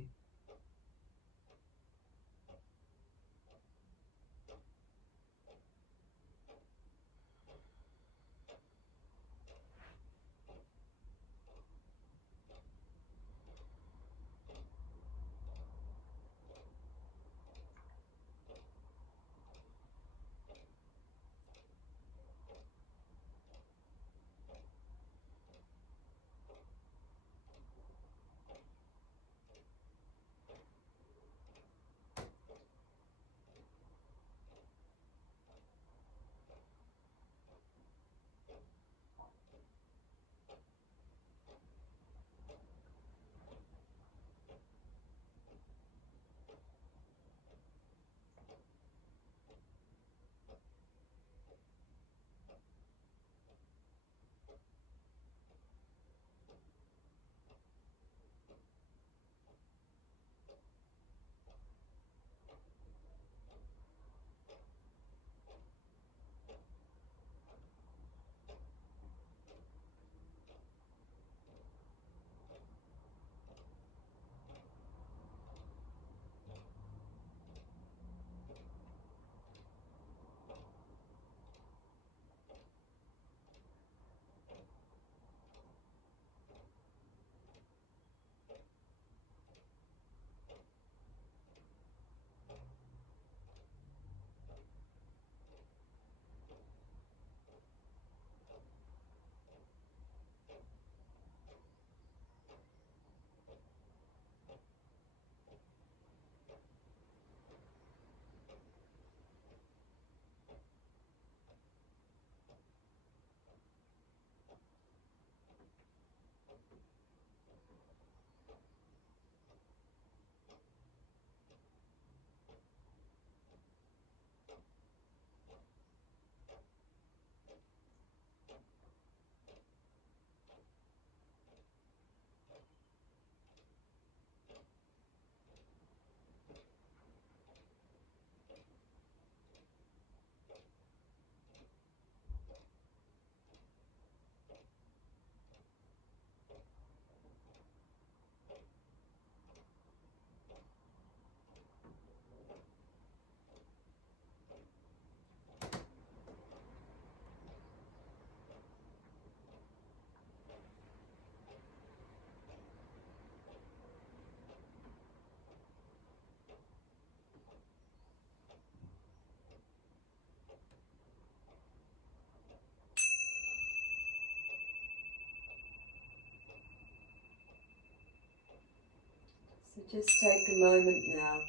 So just take a moment now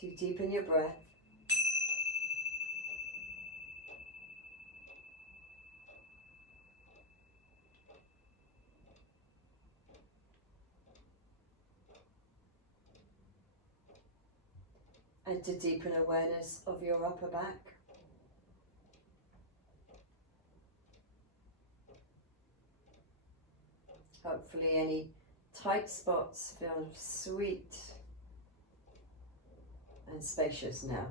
to deepen your breath. And to deepen awareness of your upper back. Hopefully any tight spots feel sweet and spacious now.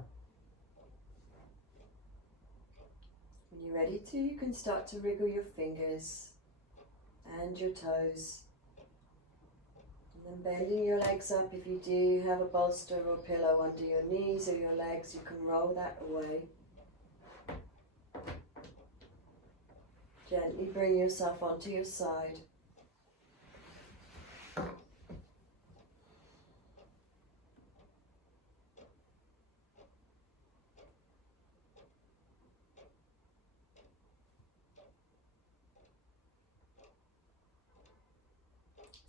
When you're ready to, you can start to wriggle your fingers and your toes. And then bending your legs up. If you do have a bolster or pillow under your knees or your legs, you can roll that away. Gently bring yourself onto your side.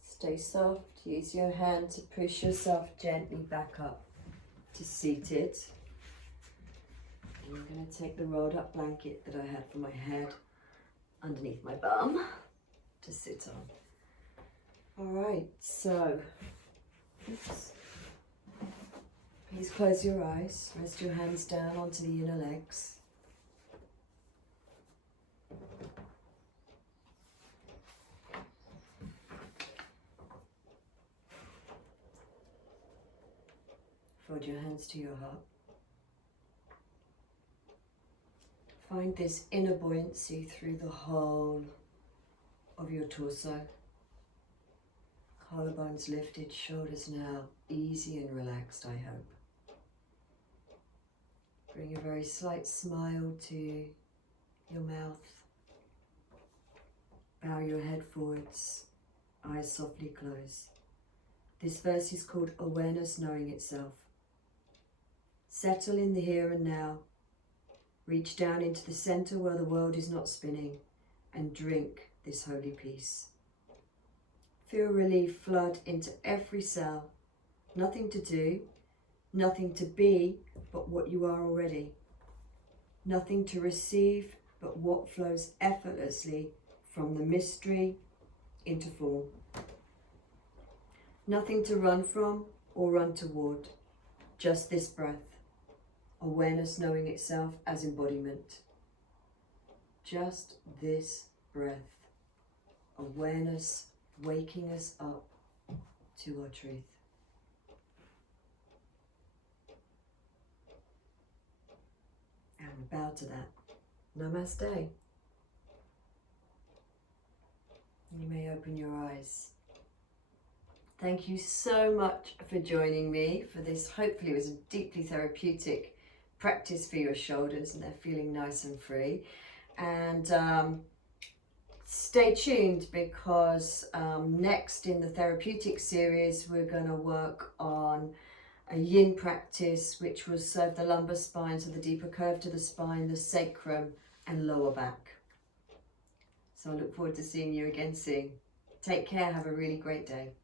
Stay soft. Use your hand to push yourself gently back up to seated. And I'm going to take the rolled up blanket that I had for my head underneath my bum to sit on. Alright, so please close your eyes. Rest your hands down onto the inner legs. Fold your hands to your heart. Find this inner buoyancy through the whole of your torso. Collarbones lifted, shoulders now easy and relaxed, I hope. Bring a very slight smile to your mouth. Bow your head forwards, eyes softly closed. This verse is called Awareness Knowing Itself. Settle in the here and now. Reach down into the center where the world is not spinning and drink this holy peace. Feel relief flood into every cell. Nothing to do, nothing to be but what you are already. Nothing to receive but what flows effortlessly from the mystery into form. Nothing to run from or run toward, just this breath. Awareness knowing itself as embodiment. Just this breath. Awareness waking us up to our truth. And we bow to that. Namaste. You may open your eyes. Thank you so much for joining me for this. Hopefully it was a deeply therapeutic practice for your shoulders and they're feeling nice and free. And stay tuned because next in the therapeutic series we're going to work on a yin practice which will serve the lumbar spine, so the deeper curve to the spine, the sacrum and lower back. So I look forward to seeing you again soon. Take care, have a really great day.